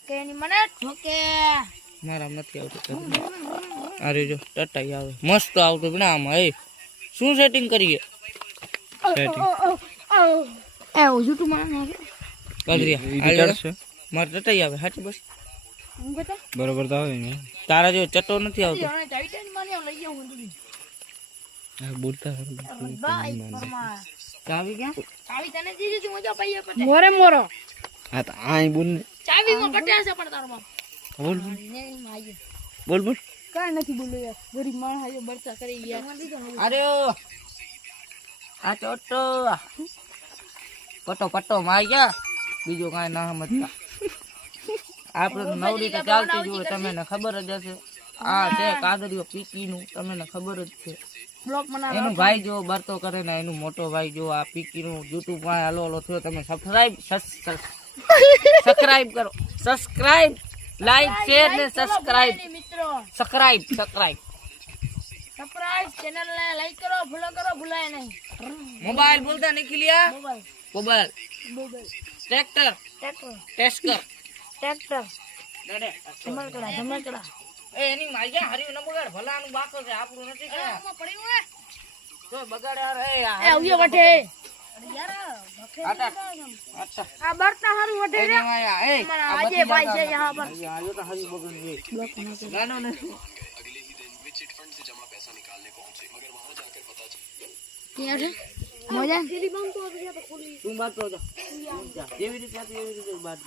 કે ની મને ઠોકે મારા નથી આવતું અરે જો ટટાઈ આવે મસ્ત આવતું પણ આમાં એ શું સેટિંગ કરીએ સેટિંગ એ ઓજુ તું મને કદરિયા છે માર ટટાઈ આવે સાચું બસ બરોબર તો આવે ને તારા જો ચટો નથી આવતો બોલતા ચાવી ક્યાં ચાવી તને દીધી તું મજા પાઈએ પટે મોરે મોરો હા તો આઈ બોલ ને ચાવી માં પટે છે પણ તારો બાપ બોલ બોલ બોલ કાઈ નથી બોલ્યો યાર ગરીબ માણસ આયો બરતા કરી યાર અરે આ ચોટો પટો પટો માર ગયા બીજો કાઈ ના સમજતા આપણે નવરી તો ચાલતી જ હોય તમને ખબર જ હશે આ છે કાદરીઓ પીકી નું તમને ખબર જ છે બ્લોક બનાવ એનું ભાઈ જો બરતો કરે ને એનું મોટો ભાઈ જો આ પીકી નું YouTube માં હાલો હાલો થયો તમે સબસ્ક્રાઇબ કરો સબસ્ક્રાઇબ લાઈક શેર ને સબસ્ક્રાઇબ મિત્રો સબસ્ક્રાઇબ ચેનલ ને લાઈક કરો ફોલો કરો ભૂલાય નહીં મોબાઈલ બોલતા નીકળ્યા મોબાઈલ મોબાઈલ ટ્રેક્ટર ટેસ્કર ટ્રેક્ટર ધમકડા એ એની માયા હરિયું ન બગાડ ભલાનું બાકો છે આપણું નથી કે પડ્યું હે તો બગાડે રે એ આવ્યો વઠે યાર આટા આ બરતા હારું વઠે રે એ આજે ભાઈ છે યહાં પર આયો તો હરી બગન વે ગાનો ને ક્યાં છે મજા તું બાત તો જા જેવી રીતે બાત